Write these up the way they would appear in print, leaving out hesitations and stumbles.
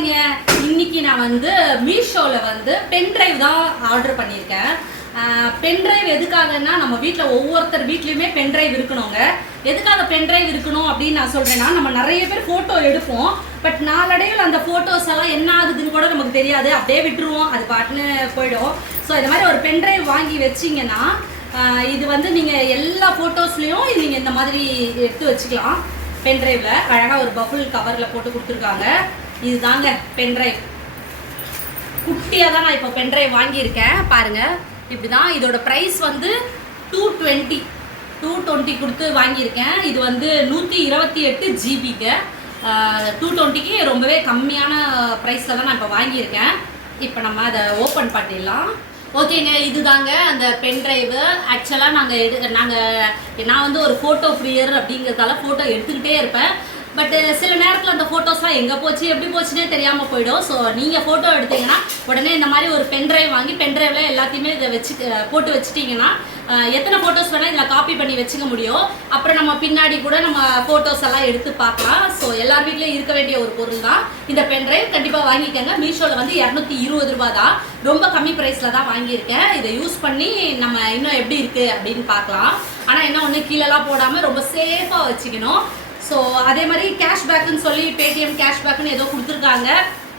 பாருங்க, இன்னைக்கு நான் வந்து மீஷோவில் வந்து பென்ட்ரைவ் தான் ஆர்டர் பண்ணியிருக்கேன். பென்ட்ரைவ் எதுக்காகன்னா, நம்ம வீட்டில் ஒவ்வொருத்தர் வீட்லேயுமே பென்ட்ரைவ் இருக்கணுங்க. எதுக்காக பென்ட்ரைவ் இருக்கணும் அப்படின்னு நான் சொல்கிறேன்னா, நம்ம நிறைய பேர் ஃபோட்டோ எடுப்போம். பட் நாளடைவில் அந்த ஃபோட்டோஸ் எல்லாம் என்ன ஆகுதுன்னு கூட நமக்கு தெரியாது, அப்படியே விட்டுருவோம், அது பாட்டுன்னு போயிடும். ஸோ இந்த மாதிரி ஒரு பென்ட்ரைவ் வாங்கி வச்சிங்கன்னா, இது வந்து நீங்கள் எல்லா ஃபோட்டோஸ்லேயும் நீங்கள் இந்த மாதிரி எடுத்து வச்சுக்கலாம். பென்ட்ரைவில் அழகாக ஒரு பஃபுல் கவரில் போட்டு கொடுத்துருக்காங்க. இது தாங்க பென்ட்ரைவ். குட்டியாக தான் நான் இப்போ பென்ட்ரைவ் வாங்கியிருக்கேன். பாருங்கள், இப்படி தான். இதோட ப்ரைஸ் வந்து 220 கொடுத்து வாங்கியிருக்கேன். இது வந்து 128 ஜிபிங்க. 220க்கு ரொம்பவே கம்மியான ப்ரைஸில் தான் நான் இப்போ வாங்கியிருக்கேன். இப்போ நம்ம அதை ஓப்பன் பண்ணிடலாம். ஓகேங்க, இதுதாங்க அந்த பென்ட்ரைவு. ஆக்சுவலாக நான் வந்து ஒரு ஃபோட்டோ ஃப்ரீயர் அப்படிங்கிறதால ஃபோட்டோ எடுத்துக்கிட்டே இருப்பேன். பட் சில நேரத்தில் அந்த ஃபோட்டோஸ்லாம் எங்கே போச்சு எப்படி போச்சுன்னே தெரியாமல் போயிடும். ஸோ நீங்கள் ஃபோட்டோ எடுத்தீங்கன்னா உடனே இந்த மாதிரி ஒரு பென்ட்ரைவ் வாங்கி பென்ட்ரைவில் எல்லாத்தையுமே இதை போட்டு வச்சுட்டிங்கன்னா எத்தனை ஃபோட்டோஸ் வேணால் இதில் காப்பி பண்ணி வச்சுக்க முடியும். அப்புறம் நம்ம பின்னாடி கூட நம்ம ஃபோட்டோஸ் எல்லாம் எடுத்து பார்க்கலாம். ஸோ எல்லார் வீட்லேயும் இருக்க வேண்டிய ஒரு பொருள் தான் இந்த பென்ட்ரைவ். கண்டிப்பாக வாங்கிக்கோங்க. மீஷோவில் வந்து 220 ரூபா தான், ரொம்ப கம்மி ப்ரைஸில் தான் வாங்கியிருக்கேன். இதை யூஸ் பண்ணி நம்ம இன்னும் எப்படி இருக்குது அப்படின்னு பார்க்கலாம். ஆனால் என்ன ஒன்று, கீழெல்லாம் போடாமல் ரொம்ப சேஃபாக வச்சுக்கணும். ஸோ அதே மாதிரி கேஷ்பேக்குன்னு சொல்லி பேடிஎம் கேஷ்பேக்குன்னு ஏதோ கொடுத்துருக்காங்க.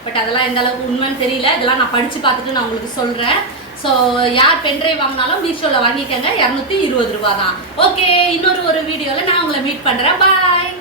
பட் அதெல்லாம் எந்த அளவுக்கு உண்மைன்னு தெரியல. இதெல்லாம் நான் படித்து பார்த்துட்டு நான் உங்களுக்கு சொல்கிறேன். ஸோ யார் பென்ட்ரைவ் வாங்கினாலும் மீஷோவில் வாங்கிக்கோங்க. 220 ரூபா தான். ஓகே, இன்னொரு வீடியோவில் நான் உங்களை மீட் பண்ணுறேன். பாய்.